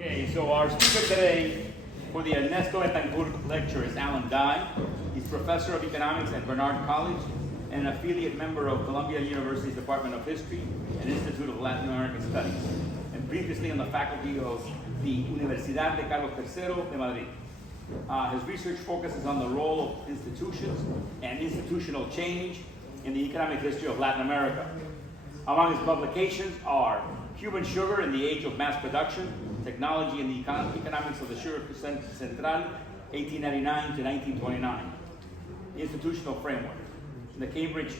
Okay, so our speaker today for the Ernesto Betancourt lecture is Alan Dye. He's professor of economics at Barnard College and an affiliate member of Columbia University's Department of History and Institute of Latin American Studies, and previously on the faculty of the Universidad de Carlos III de Madrid. His research focuses on the role of institutions and institutional change in the economic history of Latin America. Among his publications are Cuban Sugar in the Age of Mass Production, Technology and the Economics of the Sugar Central, 1899 to 1929, Institutional Framework, the Cambridge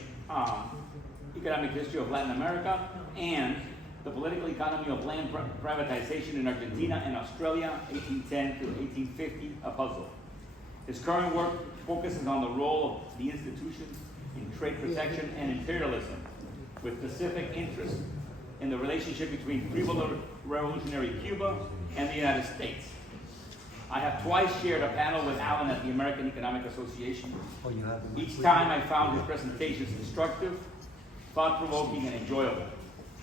Economic History of Latin America, and the Political Economy of Land Privatization in Argentina and Australia, 1810 to 1850, a puzzle. His current work focuses on the role of the institutions in trade protection and imperialism, with specific interest in the relationship between pre-revolutionary Cuba and the United States. I have twice shared a panel with Alan at the American Economic Association. Each time I found his presentations instructive, thought-provoking, and enjoyable.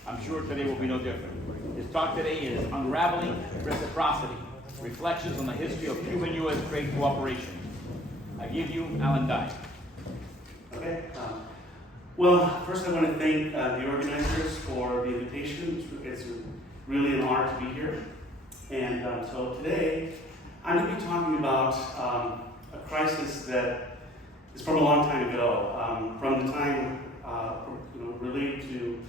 I'm sure today will be no different. His talk today is Unraveling Reciprocity, Reflections on the History of Cuban-US Trade Cooperation. I give you Alan Dye. Okay. Well, first I want to thank the organizers for the invitation. It's really an honor to be here. And so today, I'm going to be talking about a crisis that is from a long time ago, from the time related to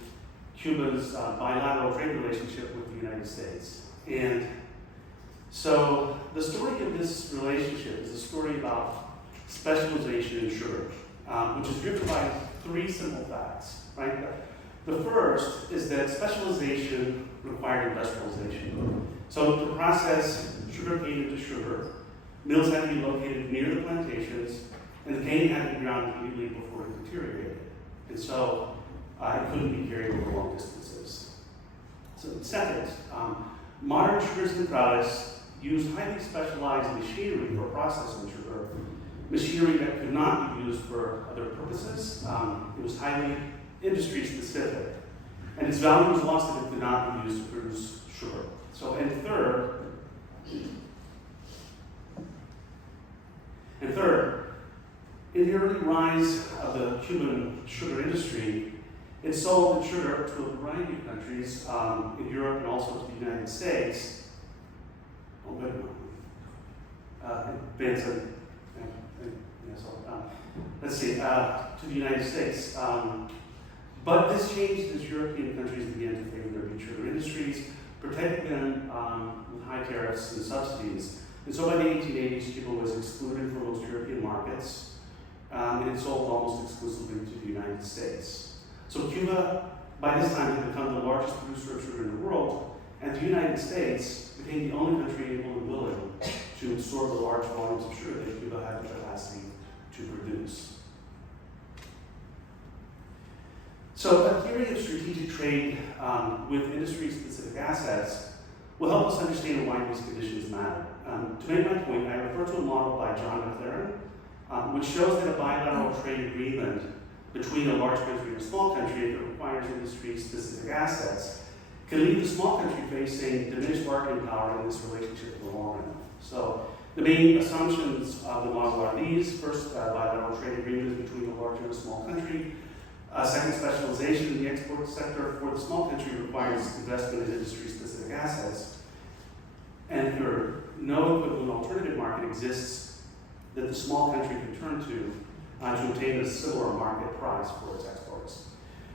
Cuba's bilateral trade relationship with the United States. And so the story of this relationship is a story about specialization in sugar, which is driven by three simple facts, right? The first is that specialization required industrialization. So to process sugar cane into sugar, mills had to be located near the plantations, and the cane had to be ground immediately before it deteriorated. And so it couldn't be carried over long distances. So second, modern sugar centrales used highly specialized machinery for processing sugar, machinery that could not be used for other purposes. It was highly industry specific, and its value was lost if it could not be used to produce sugar. So, and third, in the early rise of the Cuban sugar industry, it sold its sugar to a variety of countries in Europe and also to the United States. To the United States. But this changed as European countries began to favor their beet sugar industries, protecting them with high tariffs and subsidies. And so by the 1880s, Cuba was excluded from most European markets, and it sold almost exclusively to the United States. So Cuba, by this time, had become the largest producer of sugar in the world, and the United States became the only country able and willing to absorb the large volumes of sugar that Cuba had the capacity to produce. So a theory of strategic trade with industry-specific assets will help us understand why these conditions matter. To make my point, I refer to a model by John McLaren, which shows that a bilateral trade agreement between a large country and a small country, if it requires industry-specific assets, can leave the small country facing diminished bargaining power in this relationship in the long run. So the main assumptions of the model are these. First, bilateral trade agreement is between a large and a small country. Second, specialization in the export sector for the small country requires investment in industry-specific assets. And third, no equivalent alternative market exists that the small country can turn to obtain a similar market price for its exports.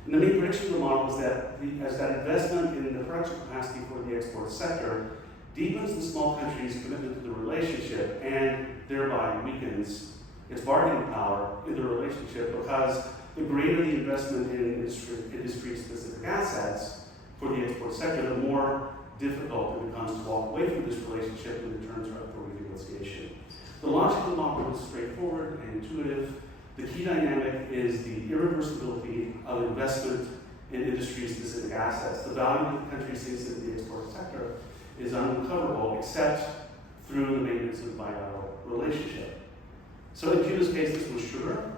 And the main prediction of the model is that as that investment in the production capacity for the export sector deepens the small country's commitment to the relationship and thereby weakens its bargaining power in the relationship, because the greater the investment in industry-specific assets for the export sector, the more difficult it becomes to walk away from this relationship when the terms are up for renegotiation. The logic of the model is straightforward and intuitive. The key dynamic is the irreversibility of investment in industry-specific assets. The value that the country sees in the export sector is unrecoverable except through the maintenance of the bilateral relationship. So in Cuba's case, this was sugar.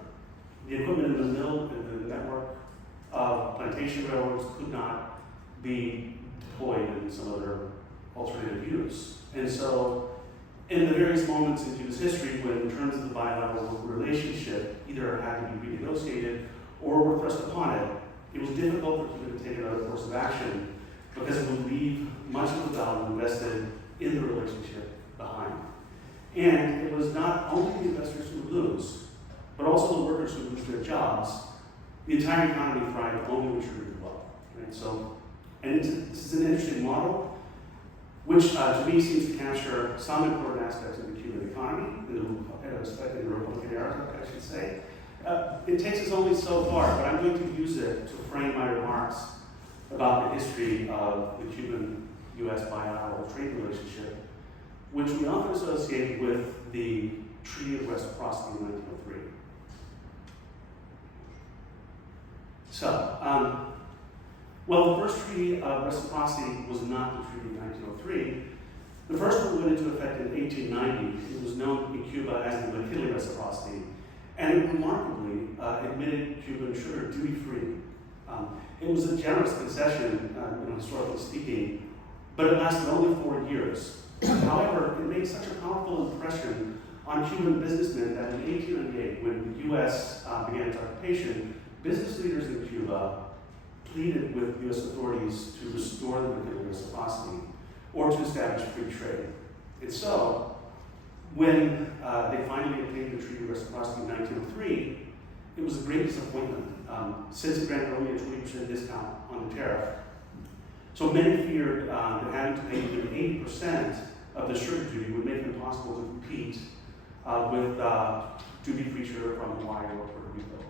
The equipment in the mill and the network of plantation railroads could not be deployed in some other alternative use. And so, in the various moments in Cuba's history when terms of the bilateral relationship either had to be renegotiated or were thrust upon it, it was difficult for Cuba to take another course of action because it would leave much of the value invested in the relationship behind. And it was not only the investors who would lose, but also the workers who would lose their jobs. The entire economy thrived only when sugar grew up. Right? So, and this is an interesting model, which to me seems to capture some important aspects of the Cuban economy, in the Republican era, I should say. It takes us only so far, but I'm going to use it to frame my remarks about the history of the Cuban-US bilateral trade relationship, which we often associate with the Treaty of Reciprocity in 1903. So, well, the first Treaty of Reciprocity was not the Treaty of 1903. The first one went into effect in 1890. It was known in Cuba as the McKinley Reciprocity, and it remarkably admitted Cuban sugar duty-free. It was a generous concession, historically speaking, but it lasted only 4 years. However, it made such a powerful impression on Cuban businessmen that in 1898, when the U.S. began its occupation, business leaders in Cuba pleaded with U.S. authorities to restore the McKinley Reciprocity or to establish free trade. And so, when they finally obtained the Treaty of Reciprocity in 1903, it was a great disappointment, since it granted only a 20% discount on the tariff. So many feared that having to pay even 80% of the sugar duty would make it impossible to compete with duty-free sugar from Hawaii or Puerto Rico.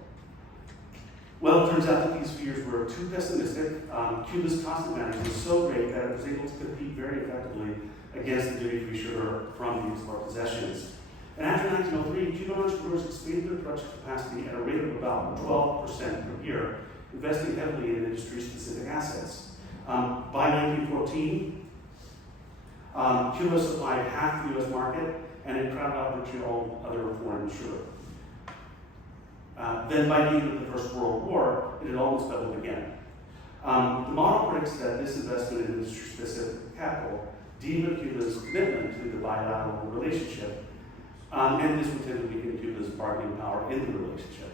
Well, it turns out that these fears were too pessimistic. Cuba's cost advantage was so great that it was able to compete very effectively against the duty-free sugar from these foreign possessions. And after 1903, Cuban entrepreneurs expanded their production capacity at a rate of about 12% per year, investing heavily in industry-specific assets. By 1914, Cuba supplied half the U.S. market, and it crowded out virtually all other foreign sugar. Then by the end of the First World War, it had almost doubled again. The model predicts that this investment in industry-specific capital deepened Cuba's commitment to the bilateral relationship, and this would tend to weaken Cuba's bargaining power in the relationship.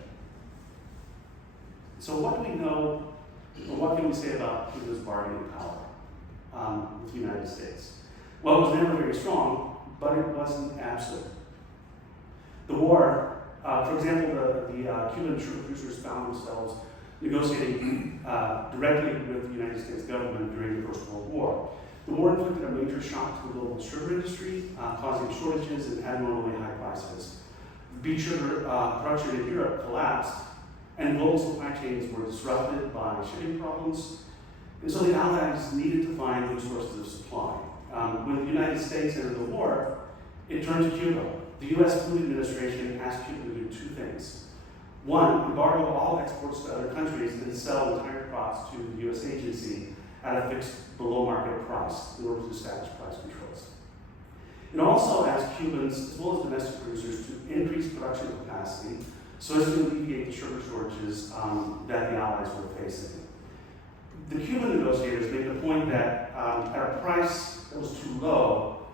So what do we know, or what can we say about Cuba's bargaining power with the United States? Well, it was never very strong, but it wasn't absent. The war, for example, the Cuban sugar producers found themselves negotiating directly with the United States government during the First World War. The war inflicted a major shock to the global sugar industry, causing shortages and abnormally high prices. Beet sugar production in Europe collapsed, and global supply chains were disrupted by shipping problems. And so the Allies needed to find new sources of supply. When the United States entered the war, it turned to Cuba. The U.S. Food Administration asked Cuba to do two things. One, embargo all exports to other countries and sell entire crops to the U.S. agency at a fixed below-market price in order to establish price controls. It also asked Cubans, as well as domestic producers, to increase production capacity so as to alleviate the sugar shortages that the Allies were facing. The Cuban negotiators made the point that at a price that was too low,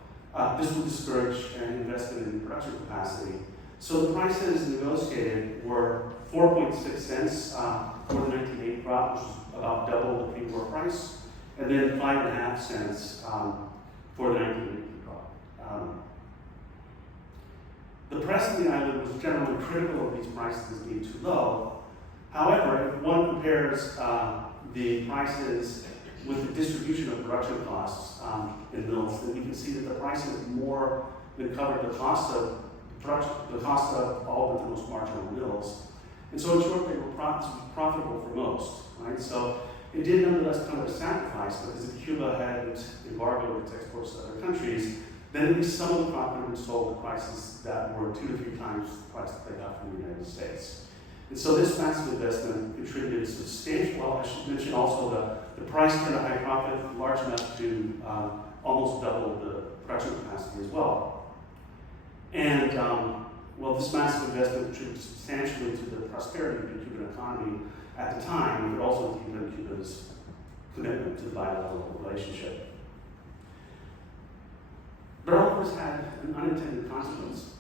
this would discourage an investment in production capacity. So the prices negotiated were 4.6 cents for the 1908 crop, which was about double the pre-war price, and then 5.5 cents for the 1980 crop. The press in the island was generally critical of these prices as being too low. However, if one compares the prices with the distribution of production costs in mills, then we can see that the prices more than covered the cost of production, the cost of all but the most marginal mills. And so in short, they were profitable for most, right? So it did nonetheless come at a sacrifice, because if Cuba had embargoed its exports to other countries, then at least some of the crop would have been sold at prices that were 2 to 3 times the price that they got from the United States. And so this massive investment contributed substantial, well, I should mention also the price turned a high profit large enough to almost double the production capacity as well. And well, this massive investment contributed substantially to the prosperity of the Cuban economy at the time, but also deepened Cuba's commitment to the bilateral relationship. however, has had an unintended consequence,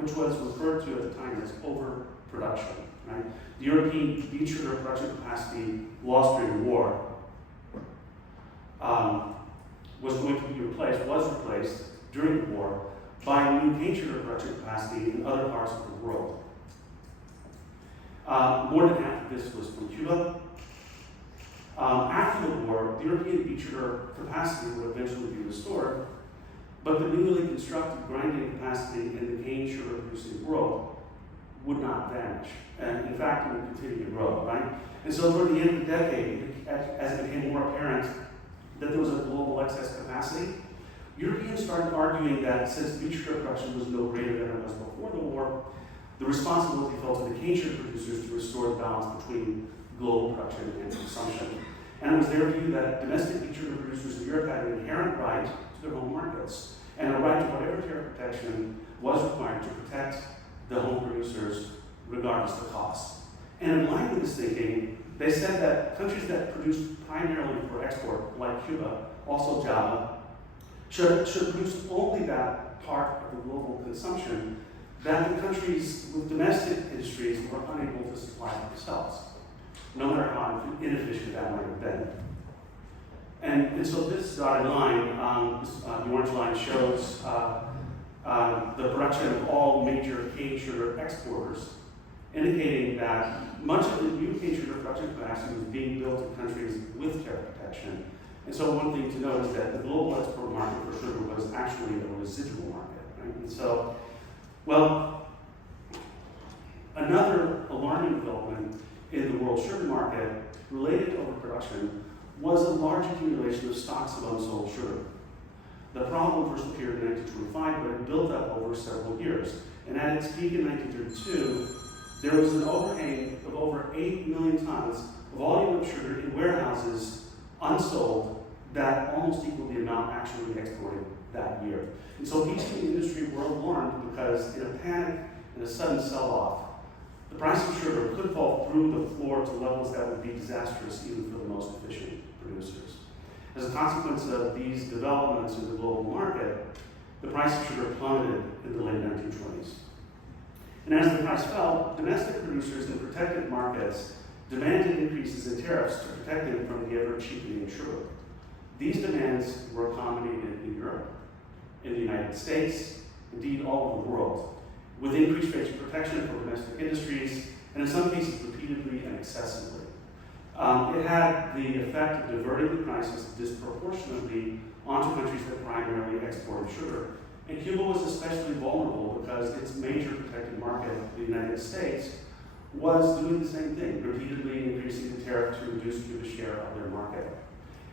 which was referred to at the time as overproduction. Right? The European beet sugar production capacity lost during the war was replaced during the war by new cane sugar production capacity in other parts of the world. More than half of this was from Cuba. After the war, the European beet sugar capacity would eventually be restored, but the newly constructed grinding capacity in the cane sugar producing world would not vanish. And in fact, it would continue to grow, right? And so toward the end of the decade, as it became more apparent that there was a global excess capacity, Europeans started arguing that since beet sugar production was no greater than it was before the war, the responsibility fell to the cane sugar producers to restore the balance between global production and consumption. And it was their view that domestic beet sugar producers in Europe had an inherent right to their home markets and a right to whatever tariff protection was required to protect the home producers regardless of the cost. And in line with this thinking, they said that countries that produce primarily for export, like Cuba, also Java, should produce only that part of the global consumption that the countries with domestic industries were unable to supply themselves, no matter how inefficient that might have been. And so this dotted line, the orange line, shows the production of all major cane sugar exporters, indicating that much of the new cane sugar production capacity was being built in countries with tariff protection. And so one thing to note is that the global export market for sugar was actually a residual market. Right? And so, well, another alarming development in the world sugar market related to overproduction was a large accumulation of stocks of unsold sugar. The problem first appeared in 1925, but it built up over several years. And at its peak in 1932, there was an overhang of over 8 million tons of volume of sugar in warehouses unsold that almost equaled the amount actually exported that year. And so each in the industry were alarmed because in a panic and a sudden sell-off, the price of sugar could fall through the floor to levels that would be disastrous even for the most efficient producers. As a consequence of these developments in the global market, the price of sugar plummeted in the late 1920s. And as the price fell, domestic producers in protected markets demanded increases in tariffs to protect them from the ever-cheapening sugar. These demands were accommodated in Europe, in the United States, indeed all over the world, with increased rates of protection for domestic industries, and in some cases repeatedly and excessively. It had the effect of diverting the crisis disproportionately onto countries that primarily exported sugar. And Cuba was especially vulnerable because its major protected market, the United States, was doing the same thing, repeatedly increasing the tariff to reduce Cuba's share of their market.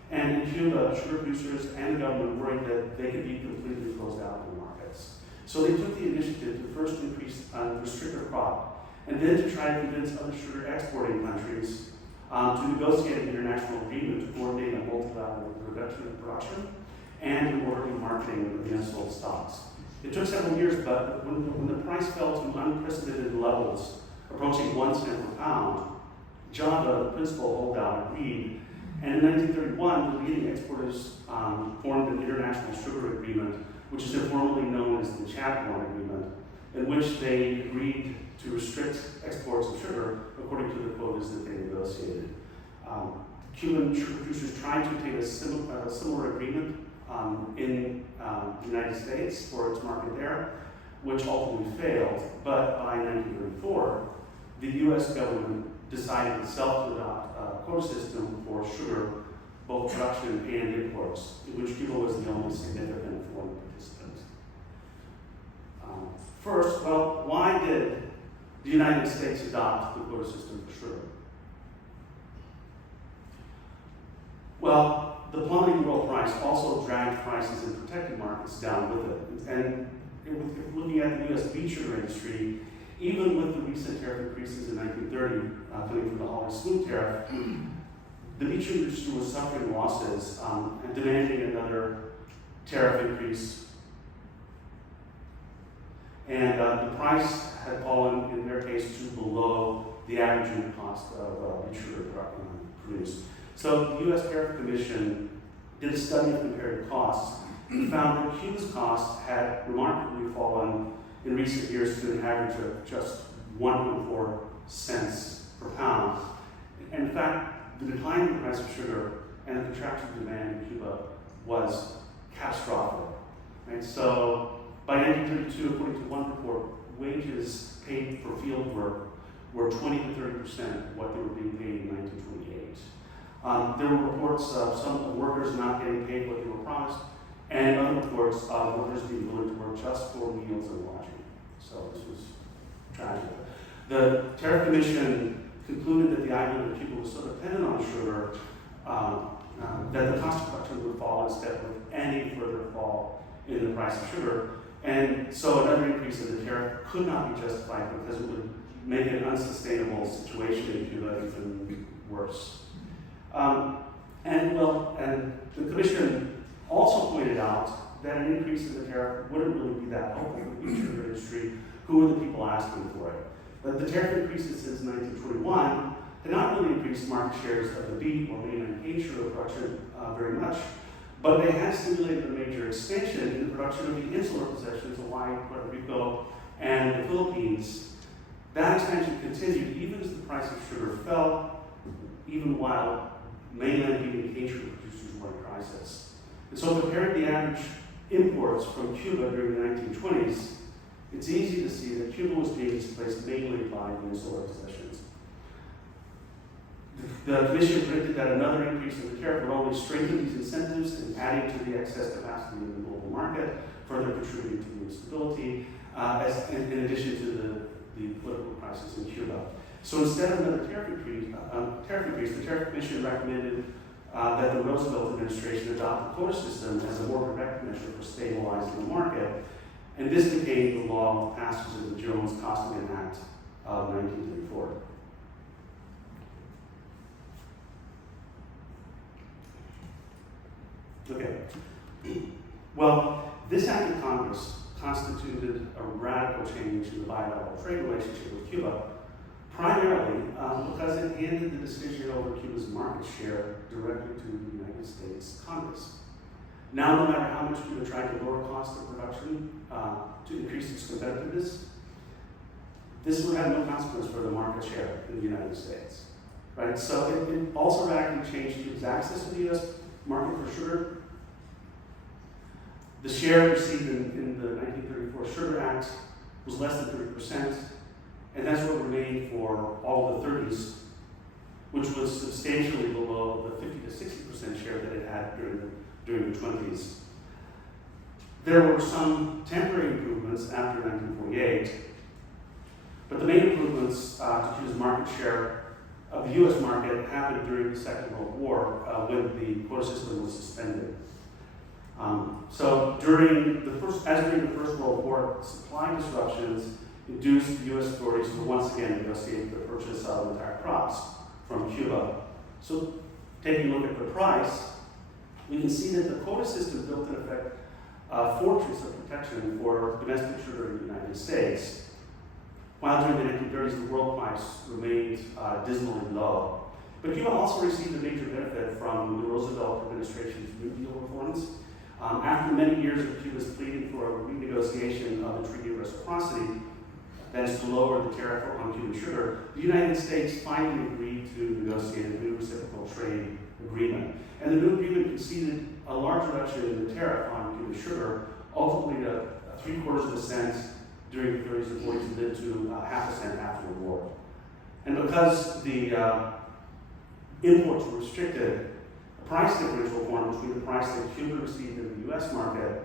And in Cuba, sugar producers and the government worried that they could be completely closed out of the markets. So they took the initiative to first restrict their crop, and then to try to convince other sugar exporting countries to negotiate an international agreement to coordinate a multilateral reduction of production and an orderly marketing of the unsold stocks. It took several years, but when the price fell to unprecedented levels, approaching 1 cent per pound, Java, the principal holdout, agreed. And in 1931, the leading exporters formed an international sugar agreement, which is informally known as the Chapman Agreement, in which they agreed to restrict exports of sugar according to the quotas that they negotiated. Cuban sugar producers tried to obtain a similar agreement in the United States for its market there, which ultimately failed. But by 1934, the US government decided itself to adopt a quota system for sugar, both production and imports, in which Cuba was the only significant foreign participant. First, well, why did the United States adopt the quota system for sugar? Well, the plummeting world price also dragged prices in protected markets down with it. And looking at the US beet sugar industry, even with the recent tariff increases in 1930 coming from the Holly Smoot tariff, the beet sugar industry was suffering losses and demanding another tariff increase. And the price had fallen, in their case, to below the average unit cost of beet sugar produced. So the U.S. Tariff Commission did a study of comparative costs we found that Cuba's costs had remarkably fallen in recent years to an average of just 1.4 cents per pound. And in fact, the decline in the price of sugar and the contraction of demand in Cuba was catastrophic. Right? So by 1932, according to one report, wages paid for field work were 20 to 30% of what they were being paid in 1928. There were reports of some workers not getting paid what they were promised, and other reports of workers being willing to work just for meals and lodging. So this was tragic. The Tariff Commission concluded that the island of Cuba was so dependent on sugar that the cost of production would fall in step with any further fall in the price of sugar. And so another increase in the tariff could not be justified because it would make an unsustainable situation in Cuba even worse. And the Commission also pointed out that an increase in the tariff wouldn't really be that helpful for the sugar industry. Who were the people asking for it? But the tariff increases since 1921 had not really increased market shares of the beet or mainland cane sugar production very much, but they had stimulated a major expansion in the production of the insular possessions of Hawaii, Puerto Rico, and the Philippines. That expansion continued even as the price of sugar fell, even while mainland beet and cane sugar producers were in crisis. And so comparing the average imports from Cuba during the 1920s, it's easy to see that Cuba was being displaced mainly by the insular possessions. The Commission predicted that another increase in the tariff would only strengthen these incentives and adding to the excess capacity in the global market, further contributing to the instability, in addition to the political crisis in Cuba. So instead of another tariff increase, the Tariff Commission recommended that the Roosevelt administration adopt the quota system as a more direct measure for stabilizing the market. And this became the law with passage of the Jones-Costigan Act of 1934. Okay. Well, this act of Congress constituted a radical change in the bilateral trade relationship with Cuba, primarily because it handed the decision over Cuba's market share directly to the United States Congress. Now, no matter how much Cuba tried to lower cost of production to increase its competitiveness, this would have no consequence for the market share in the United States. Right? So it also radically changed Cuba's access to the U.S. market for sugar. The share received in the 1934 Sugar Act was less than 30%, and that's what remained for all of the 30s, which was substantially below the 50 to 60% share that it had during the 20s. There were some temporary improvements after 1948, but the main improvements to Cuba's market share of the U.S. market happened during the Second World War when the quota system was suspended. So during the First World War, supply disruptions induced the U.S. authorities to once again negotiate the purchase of entire crops from Cuba. So taking a look at the price, we can see that the quota system built in effect a fortress of protection for domestic sugar in the United States. While during the 1930s, the world price remained dismally low. But Cuba also received a major benefit from the Roosevelt administration's New Deal reforms. After many years of Cuba's pleading for a renegotiation of the Treaty of Reciprocity, that is to lower the tariff on Cuban sugar, the United States finally agreed to negotiate a new reciprocal trade agreement. And the new agreement conceded a large reduction in the tariff on Cuban sugar, ultimately to 3/4 cent during the 30s and 40s, and then to 0.5 cent after the war. And because the imports were restricted, a price differential formed between the price that Cuba received in the U.S. market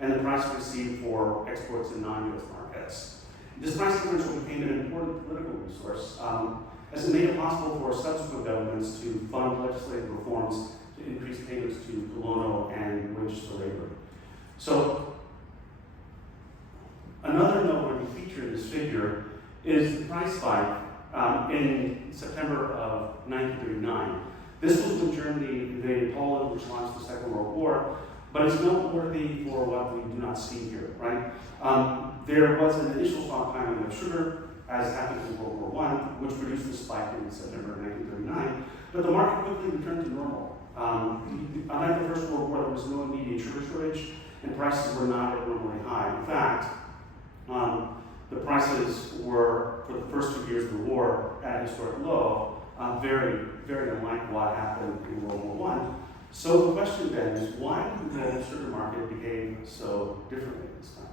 and the price received for exports in non-U.S. markets. This price differential became an important political resource as it made it possible for subsequent governments to fund legislative reforms to increase payments to colono and wages for labor. So another noteworthy feature in this figure is the price spike in September of 1939. This was when Germany invaded Poland, which launched the Second World War, but it's noteworthy for what we do not see here, right? There was an initial stockpiling of sugar, as happened in World War I, which produced a spike in September of 1939, but the market quickly returned to normal. Unlike the First World War, the was no immediate sugar shortage, and prices were not abnormally high. In fact, the prices were, for the first 2 years of the war, at a historic low, very, very unlike what happened in World War I. So the question then is, why did the global sugar market behave so differently this time?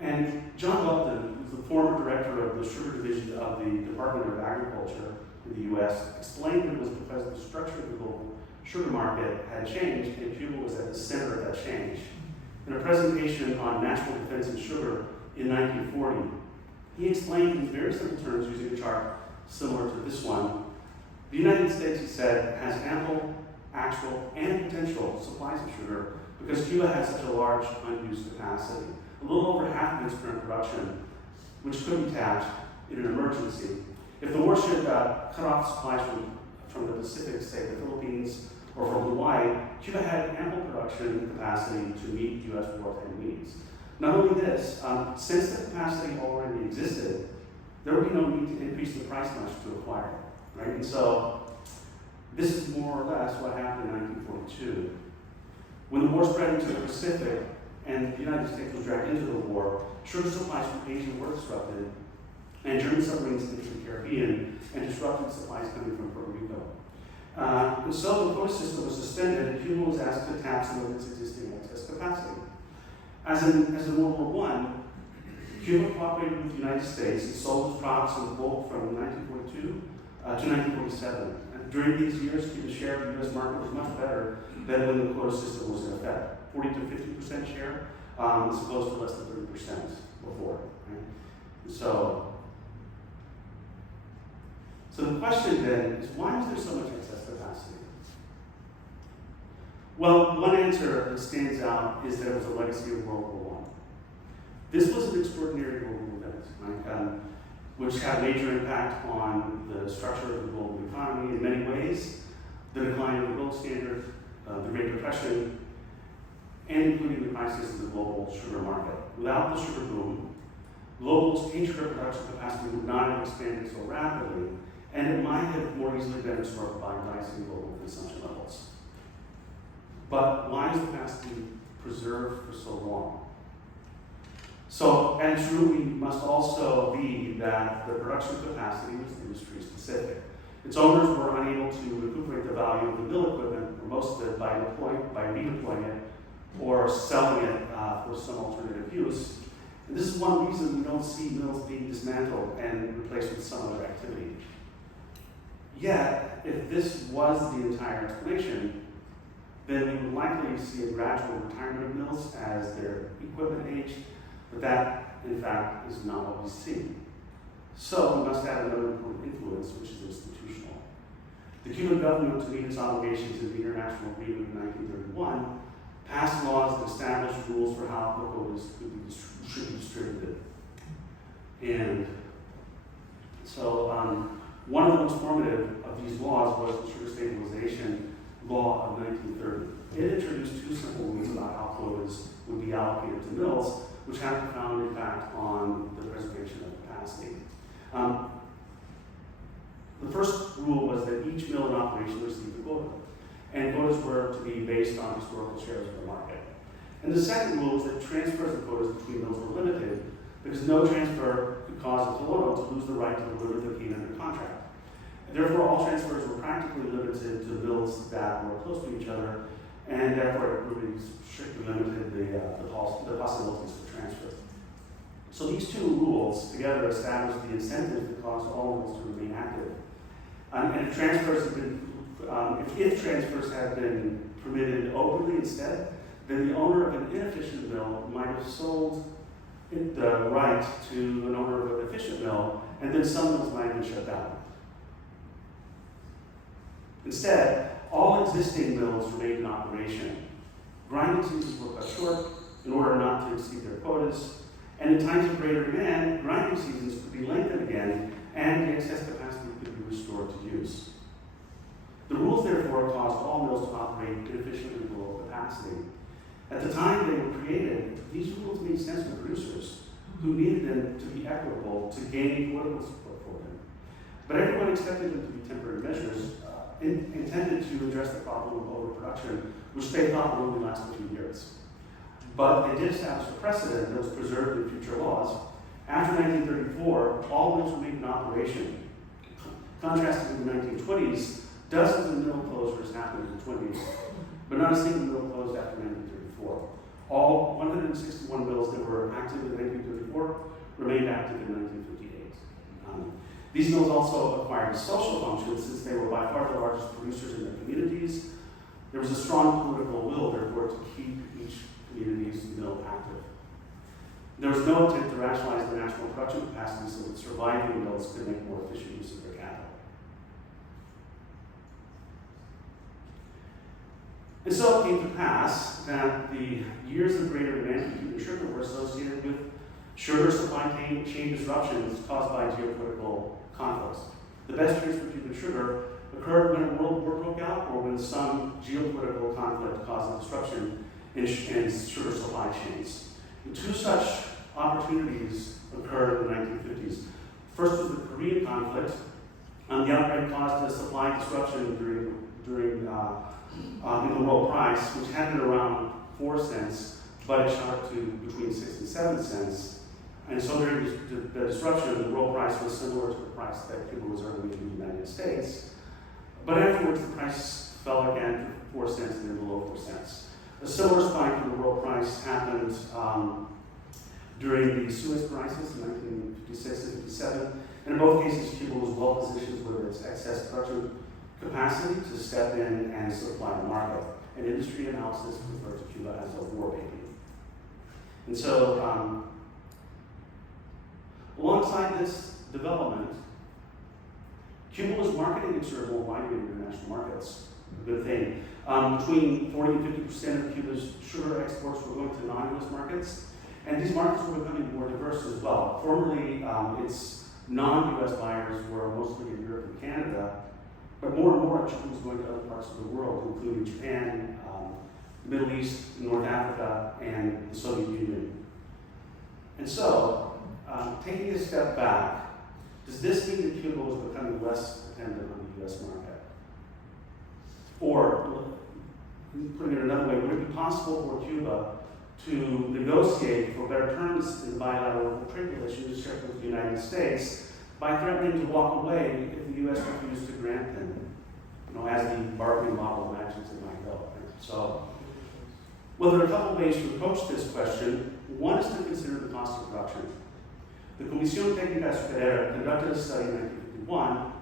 And John Dalton, who's the former director of the sugar division of the Department of Agriculture in the US, explained it was because the structure of the global sugar market had changed, and Cuba was at the center of that change. In a presentation on national defense and sugar in 1940, he explained in very simple terms using a chart similar to this one. The United States, he said, has ample, actual, and potential supplies of sugar because Cuba has such a large unused capacity, a little over half of its current production, which could be tapped in an emergency. If the war should cut off supplies from the Pacific, say the Philippines, or from Hawaii, Cuba had ample production capacity to meet U.S. wartime needs. Not only this, since the capacity already existed, there would be no need to increase the price much to acquire it, right? And so this is more or less what happened in 1942. When the war spread into the Pacific and the United States was dragged into the war, sugar supplies from Asia were disrupted, and German submarines entered the Caribbean and disrupted supplies coming from Puerto Rico. And so the quota system was suspended, and Cuba was asked to tap some of its existing excess capacity. As in World War I, Cuba cooperated with the United States and sold its products in bulk from 1942 to 1947. And during these years, Cuba's share of the U.S. market was much better than when the quota system was in effect. 40 to 50% share, as opposed to less than 30% before. Right? So the question then is, why is there so much excess capacity? Well, one answer that stands out is that it was a legacy of World War I. This was an extraordinary global event, right? Which had a major impact on the structure of the global economy in many ways, the decline of the gold standard, the Great Depression, and including the crisis of the global sugar market. Without the sugar boom, global cane sugar production capacity would not have expanded so rapidly, and it might have more easily been absorbed by rising global consumption levels. But why is the capacity preserved for so long? So, and truly must also be that the production capacity was industry specific. Its owners were unable to recuperate the value of the mill equipment, or most of it, by redeploying it or selling it for some alternative use. And this is one reason we don't see mills being dismantled and replaced with some other activity. Yet, if this was the entire explanation, then we would likely see a gradual retirement of mills as their equipment aged, but that, in fact, is not what we see. So we must add another important influence, which is institutional. The Cuban government, to meet its obligations in the international agreement in 1931, passed laws that established rules for how the quotas should be distributed. And so one of the most formative of these laws was the Sugar Stabilization Law of 1930. It introduced two simple rules about how quotas would be allocated to mills, which had a profound impact on the preservation of capacity. The first rule was that each mill in operation received a quota, and quotas were to be based on historical shares of the market. And the second rule was that transfers of quotas between mills were limited, because no transfer could cause a quota to lose the right to deliver the cane under contract. Therefore, all transfers were practically limited to mills that were close to each other, and therefore it really strictly limited the possibilities for transfer. So these two rules together established the incentive that caused all mills to remain active. And if transfers had been permitted openly instead, then the owner of an inefficient mill might have sold the right to an owner of an efficient mill, and then some mills might have been shut down. Instead, all existing mills remained in operation. Grinding seasons were cut short in order not to exceed their quotas, and in times of greater demand, grinding seasons could be lengthened again, and the excess capacity could be restored to use. The rules, therefore, caused all mills to operate efficiently below capacity. At the time they were created, these rules made sense to producers who needed them to be equitable to gain political support for them. But everyone expected them to be temporary measures intended to address the problem of overproduction, which they thought would only last a few years. But they did establish a precedent that was preserved in future laws. After 1934, all mills remained in operation. Contrasted with the 1920s, dozens of mill closures happened in the 20s, but not a single mill closed after 1934. All 161 mills that were active in 1934 remained active in 1958. These mills also acquired a social function since they were by far the largest producers in their communities. There was a strong political will, therefore, to keep each community's mill active. There was no attempt to rationalize the national production capacity so that surviving mills could make more efficient use of their capital. And so it came to pass that the years of greater demand for Cuban sugar were associated with sugar supply chain disruptions caused by geopolitical conflicts. The best years for Cuban sugar occurred when a world war broke out or when some geopolitical conflict caused a disruption in sugar supply chains. And two such opportunities occurred in the 1950s. First was the Korean conflict. The outbreak caused a supply disruption during in the world price, which had been around 4 cents, but it shot up to between 6 and 7 cents. And so during the disruption, the world price was similar to the price that Cuba was earning in the United States. But afterwards, the price fell again to 4 cents and then below 4 cents. A similar spike in the world price happened during the Suez crisis in 1956 and 57. And in both cases, Cuba was well positioned with its excess production capacity to step in and supply the market. And industry analysis referred to Cuba as a war baby. And so, alongside this development, Cuba was marketing its sugar more widely in international markets. A good thing. Between 40 and 50% of Cuba's sugar exports were going to non-US markets, and these markets were becoming more diverse as well. Formerly, its non-US buyers were mostly in Europe and Canada, but more and more Cuba was going to other parts of the world, including Japan, the Middle East, North Africa, and the Soviet Union. And so, taking a step back, does this mean that Cuba was becoming less dependent on the US market? Or, putting it another way, would it be possible for Cuba to negotiate for better terms in the bilateral trade relationship with the United States by threatening to walk away if the US refused to grant them, as the bargaining model imagines it might go? Right? So, well, there are a couple of ways to approach this question. One is to consider the cost of production. The Comisión Técnica Superior conducted a study in 1951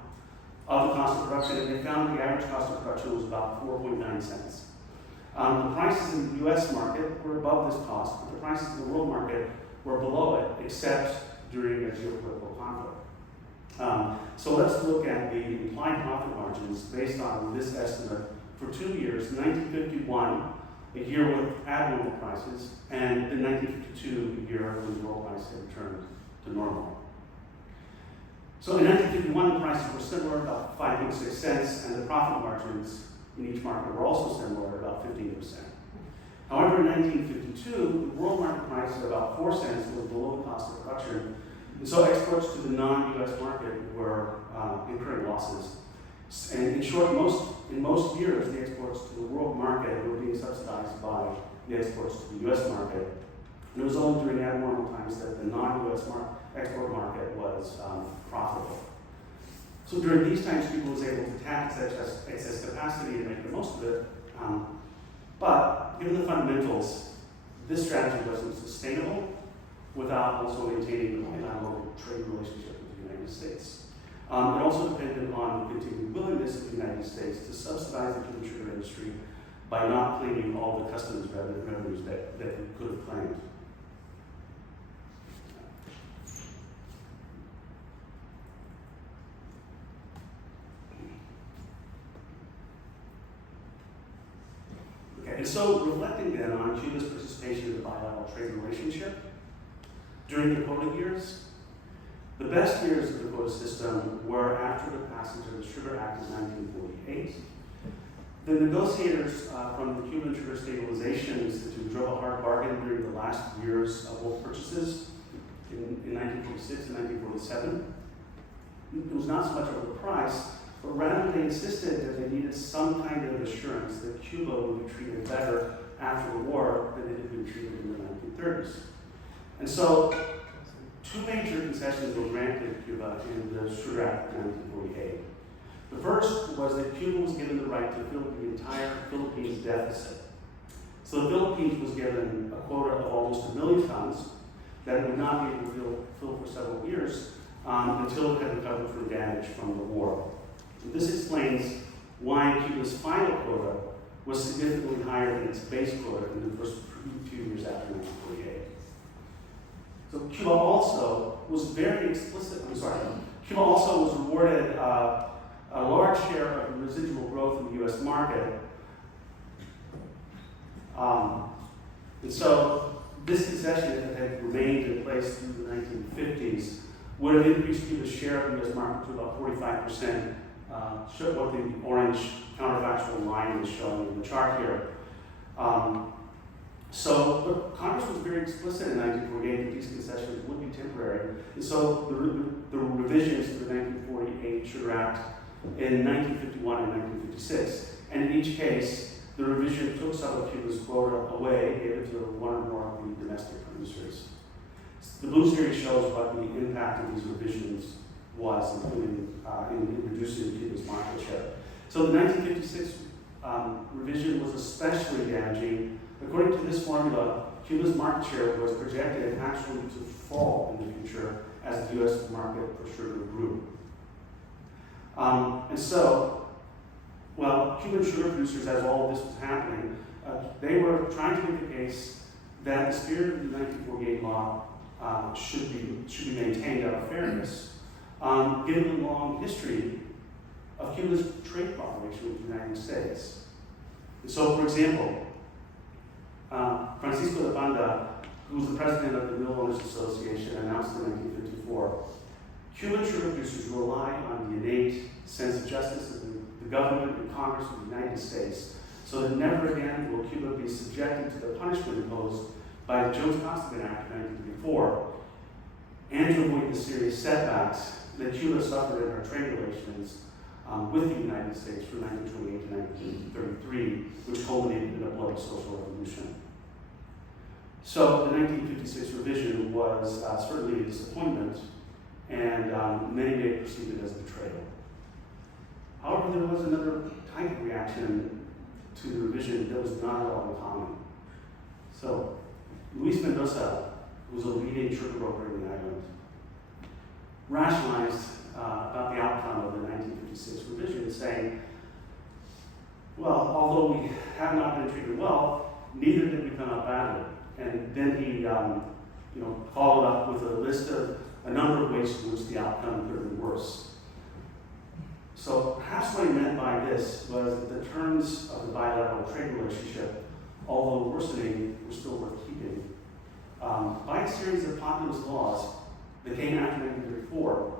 of the cost of production, and they found the average cost of production was about 4.9 cents. The prices in the US market were above this cost, but the prices in the world market were below it, except during a geopolitical conflict. So let's look at the implied profit margins based on this estimate for 2 years, 1951, a year with abnormal prices, and in 1952, a year when the world price had returned to normal. So in 1951, the prices were similar, about 5.6 cents, and the profit margins in each market were also similar, about 15%. However, in 1952, the world market price at about 4 cents was below the cost of production, and so exports to the non-US market were incurring losses. And in short, in most years, the exports to the world market were being subsidized by the exports to the US market. And it was only during abnormal times that the non-US export market was profitable. So during these times, Cuba was able to tap its excess capacity and make the most of it. But given the fundamentals, this strategy wasn't sustainable without also maintaining the bilateral trade relationship with the United States. It also depended on the continued willingness of the United States to subsidize the Cuban sugar industry by not claiming all the customs revenues that it could have claimed. And so, reflecting then on Cuba's participation in the bilateral trade relationship, during the quota years, the best years of the quota system were after the passage of the Sugar Act of 1948. The negotiators from the Cuban Sugar Stabilization Institute drove a hard bargain during the last years of bulk purchases in 1946 and 1947. It was not so much over the price, but rather they insisted that they needed some kind of assurance that Cuba would be treated better after the war than it had been treated in the 1930s. And so, two major concessions were granted Cuba in the Sugar Act of 1948. The first was that Cuba was given the right to fill the entire Philippines deficit. So the Philippines was given a quota of almost 1 million tons that it would not be able to fill for several years until it had recovered from damage from the war. And this explains why Cuba's final quota was significantly higher than its base quota in the first few years after 1948. So Cuba also was very explicit, Cuba also was rewarded a large share of the residual growth in the US market. And so this concession that had remained in place through the 1950s would have increased Cuba's share of the US market to about 45%, what the orange counterfactual line is showing in the chart here. But Congress was very explicit in 1948 that these concessions would be temporary. And so the revisions to the 1948 Sugar Act in 1951 and 1956. And in each case, the revision took some of Cuba's quota away, gave it to one or more of the domestic producers. The blue series shows what the impact of these revisions was, including in reducing Cuba's market share. So the 1956 revision was especially damaging. According to this formula, Cuba's market share was projected actually to fall in the future as the U.S. market for sugar grew. Cuban sugar producers, as all of this was happening, they were trying to make the case that the spirit of the 1948 law should be maintained out of fairness, given the long history of Cuba's trade cooperation with the United States. And so, for example, Francisco de Banda, who was the president of the Mill Owners Association, announced in 1954, Cuban sugar producers rely on the innate sense of justice of the government and Congress of the United States, so that never again will Cuba be subjected to the punishment imposed by the Jones-Costigan Act of 1934, and to avoid the serious setbacks that Cuba suffered in our trade relations with the United States from 1928 to 1933, which culminated in a bloody social revolution. So the 1956 revision was certainly a disappointment, and many may perceive it as betrayal. However, there was another type of reaction to the revision that was not at all uncommon. So, Luis Mendoza, who was a leading sugar broker in the island, rationalized about the outcome of the 1956 revision, saying, well, although we have not been treated well, neither did we come out badly. And then he followed up with a list of a number of ways in which the outcome could have been worse. So perhaps what he meant by this was that the terms of the bilateral trade relationship, although worsening, were still worth keeping. By a series of populist laws that came after 1934,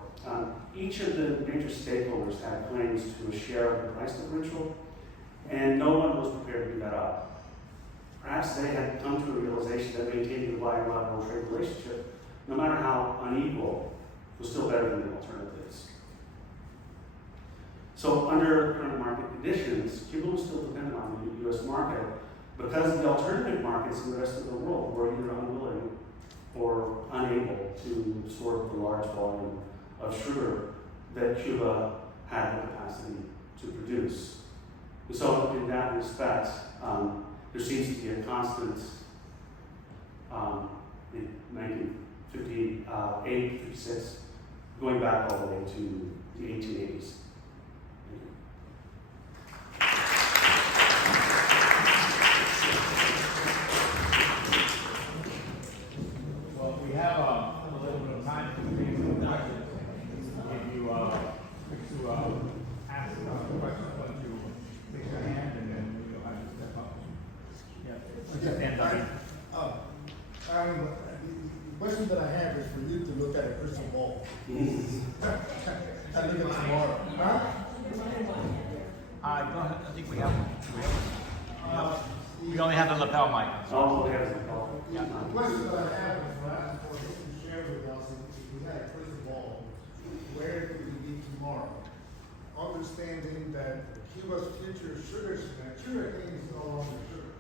each of the major stakeholders had claims to a share of the price differential, and no one was prepared to give that up. Perhaps they had come to a realization that maintaining the bilateral trade relationship, no matter how unequal, was still better than the alternatives. So under current market conditions, Cuba was still dependent on the U.S. market because the alternative markets in the rest of the world were either unwilling or unable to absorb the large volume of sugar that Cuba had the capacity to produce. And so in that respect, there seems to be a constant, in 1958, 56, going back all the way to the 1880s. Well, we have a little bit of time to read some questions. If you to ask a question, why don't you raise your hand and then you'll have to step up. Yeah. Stand up. The question that I have is for you to look at a crystal ball. I look at tomorrow. Huh? I think we have one. We only have the lapel mic. Oh, there's a call. The question that I have is for you to share with us, if we had a crystal ball, where could we be tomorrow? understanding that Cuba's future sugarcane is no longer sugar.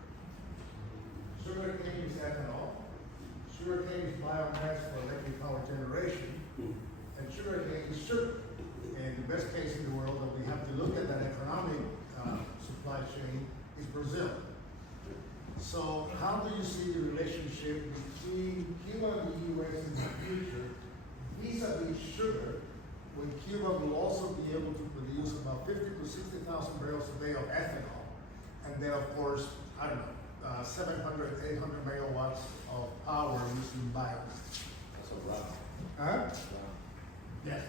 Sugarcane is ethanol. Sugarcane is biomass for electric power generation. And sugarcane is sugar. And the best case in the world that we have to look at that economic supply chain is Brazil. So how do you see the relationship between Cuba and the U.S. in the future vis-a-vis sugar, when Cuba will also be able to produce about 50 to 60,000 barrels a day of ethanol, and then of course, I don't know, 700, 800 megawatts of power using biomass. That's a rum. Huh? Yes.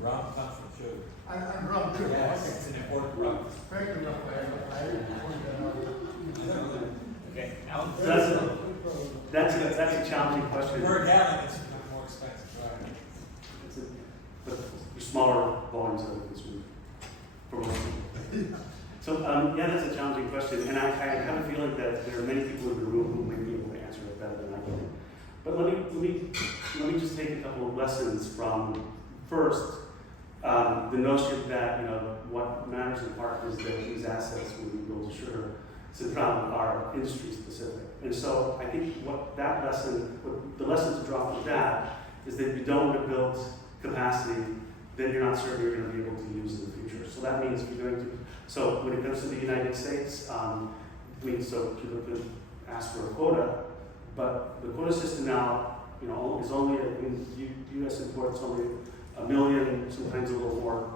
Rum comes from sugar. And rum too. Yes, Okay. it's an important rum. Thank you, Rafael. I didn't point that out. Okay, Alan? That's a challenging question. Per gallon, it's more expensive, right? But the smaller volumes of it consumed for most people. So, yeah, that's a challenging question, and I have a feeling that there are many people in the room who may be able to answer it better than I can. But let me just take a couple of lessons from, first, the notion that, what matters in part is that these assets, when we go to sugar, Central, are industry specific. And so I think what the lesson to draw from that is that you don't want to build capacity that you're not certain you're going to be able to use in the future. So that means so when it comes to the United States, so Cuba could ask for a quota, but the quota system now, is only, U.S. imports only 1 million, sometimes a little more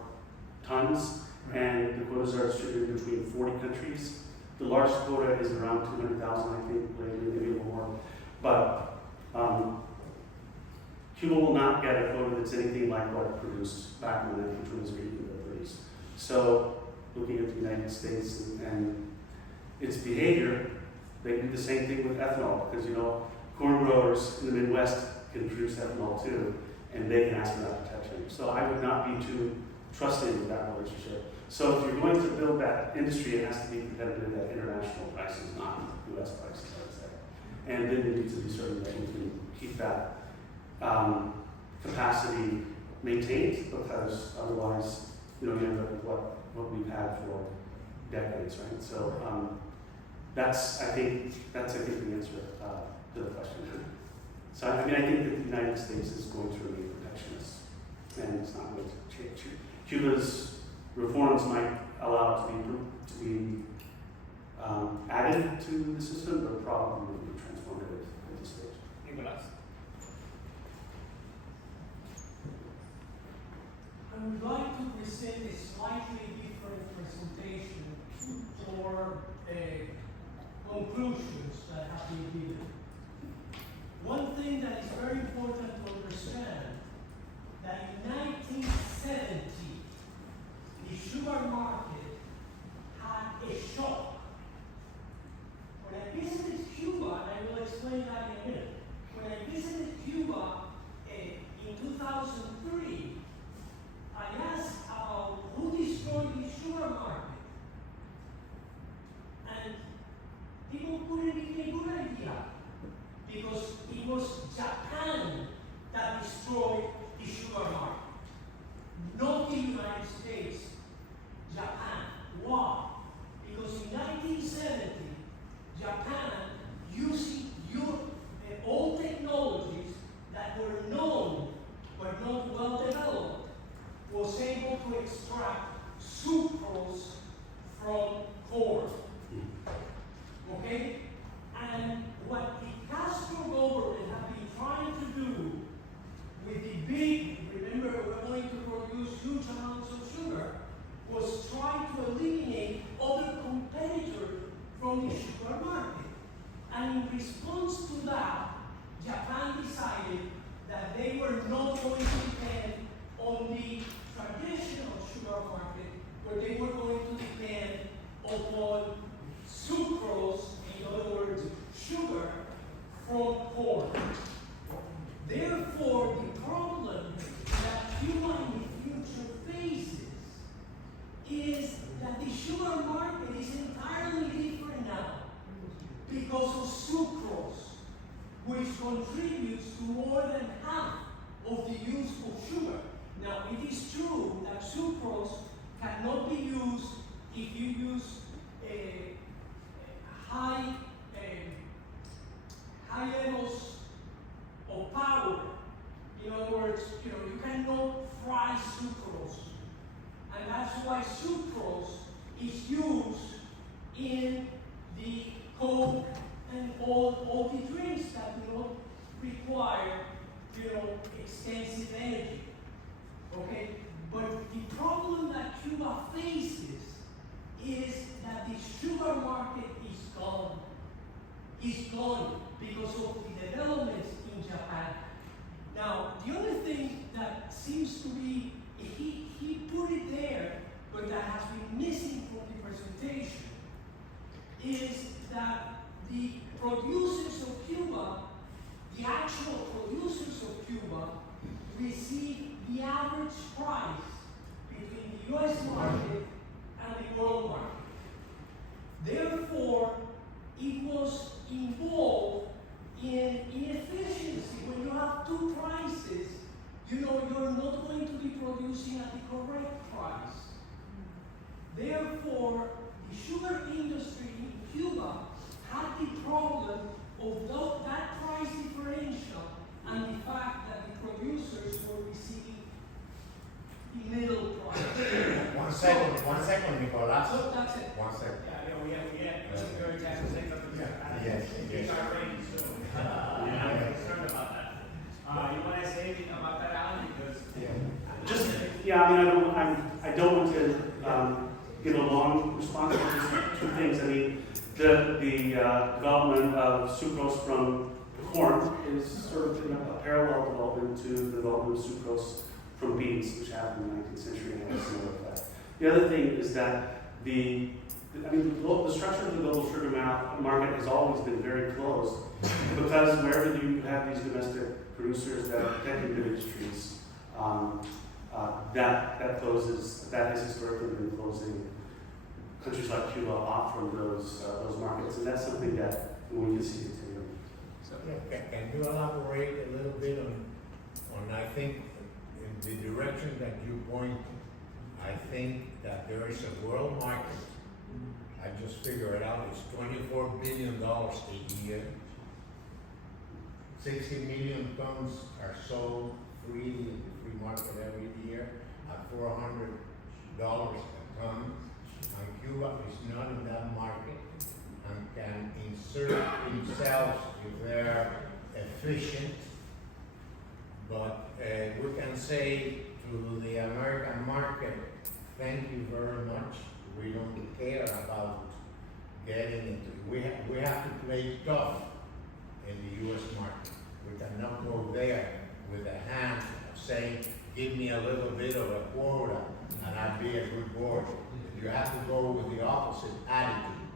tons, and the quotas are distributed between 40 countries. The largest quota is around 200,000, I think, maybe a little more. But Cuba will not get a quota that's anything like what it produced back when the country was making the 30s. So, looking at the United States and its behavior, they do the same thing with ethanol, because corn growers in the Midwest can produce ethanol too, and they can ask for that protection. So I would not be too trusting with that relationship. So if you're going to build that industry, it has to be competitive at international prices, not U.S. prices, I would say. And then you need to be certain that you can keep that capacity maintained, because otherwise, you end up with what we've had for decades, right? So I think the answer to the question. So I think that the United States is going to remain protectionist, and it's not going to change. Cuba's reforms might allow it to be added to the system, but probably will be transformative at this stage. Nicolas? I would like to present a slightly different presentation for conclusions that have been given. One thing that is very important to understand, that in 1970, the sugar market had a shock. When I visited Cuba, and I will explain that in a minute, when I visited Cuba in 2003, I asked about who destroyed the sugar market. And people couldn't give me a good idea, because it was Japan that destroyed the sugar market, not the United States. Japan. Why? Because in 1970, Japan, using old technologies that were known but not well developed, was able to extract sucrose from corn. Okay? And what the Castro government had been trying to do with the big, remember, we're going to produce huge amounts of sugar, was try to eliminate other competitors from the sugar market. And in response to that, Japan decided that they were not going to depend on the traditional sugar market, but they were going to depend upon sucrose, in other words, sugar, from corn. Therefore, the problem that Cuba in the future faces is that the sugar market is entirely different now because of sucrose, which contributes to more than half of the use of sugar. Now, it is true that in the Coke and all the drinks that require extensive energy. Okay, but the problem that Cuba faces is that the sugar market is gone. Is gone because of the developments in Japan. Now, the other thing that seems to be, he put it there, but that has been missing from the presentation, is that the producers of Cuba, the actual producers of Cuba, receive the average price between the US market and the world market. Therefore, it was involved in inefficiency. When you have two prices, you're not going to be producing at the correct price. Therefore, the sugar industry in Cuba had the problem of that price differential and the fact that the producers were receiving the middle price. One second, Nicolas. So that's it. 1 second. We have very tax to take up the Yes. I'm concerned about that. You want to say anything about that, Alan? Because I don't want to give a long response to just two things. I mean, the development of sucrose from corn is sort of a parallel development to the development of sucrose from beans, which happened in the 19th century and had a similar effect. The other thing is that the structure of the global sugar market has always been very closed because wherever you have these domestic producers that are protecting the industries, that closes. That has historically been closing countries like Cuba off from those markets, and that's something that we can see continuing. Can you elaborate a little bit on I think in the direction that you point? I think that there is a world market. I just figured it out. It's $24 billion a year. 60 million tons are sold freely in the free market every year at $400 a ton. And Cuba is not in that market and can insert themselves if they're efficient. But we can say to the American market, thank you very much. We don't care about getting into it. We have to play tough in the US market. We cannot go there with a hand saying, give me a little bit of a quota and I'll be a good board. You have to go with the opposite attitude.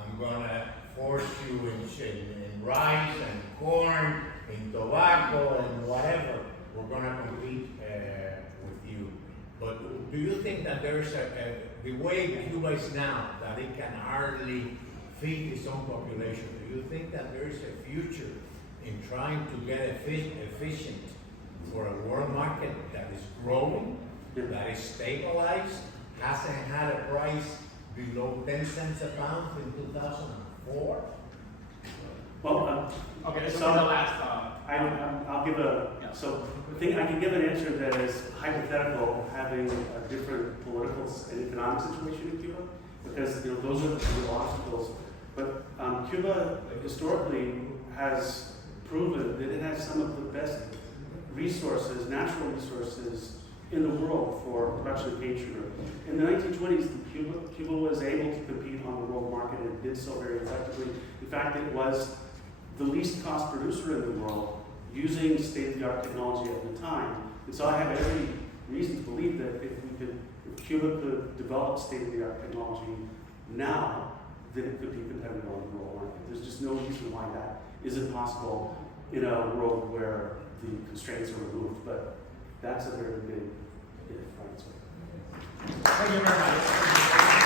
I'm gonna force you in rice and corn, in tobacco and whatever. We're gonna compete with you. But do you think that there's the way Cuba is now, that it can hardly feed its own population, do you think that there is a future in trying to get efficient for a world market that is growing, that is stabilized, hasn't had a price below 10 cents a pound in 2004? Well, okay, this so is the last. I'll give so I think I can give an answer that is hypothetical, having a different political and economic situation in Cuba, because those are the obstacles. But Cuba historically has proven that it has some of the best resources, natural resources in the world for production of cane sugar. In the 1920s, Cuba was able to compete on the world market and did so very effectively. In fact, it was the least cost producer in the world, using state-of-the-art technology at the time. And so I have every reason to believe that if Cuba could develop state-of-the-art technology now, then it could be competitive on the world market. There's just no reason why that isn't possible in a world where the constraints are removed. But that's a very big if, right? Thank you very much.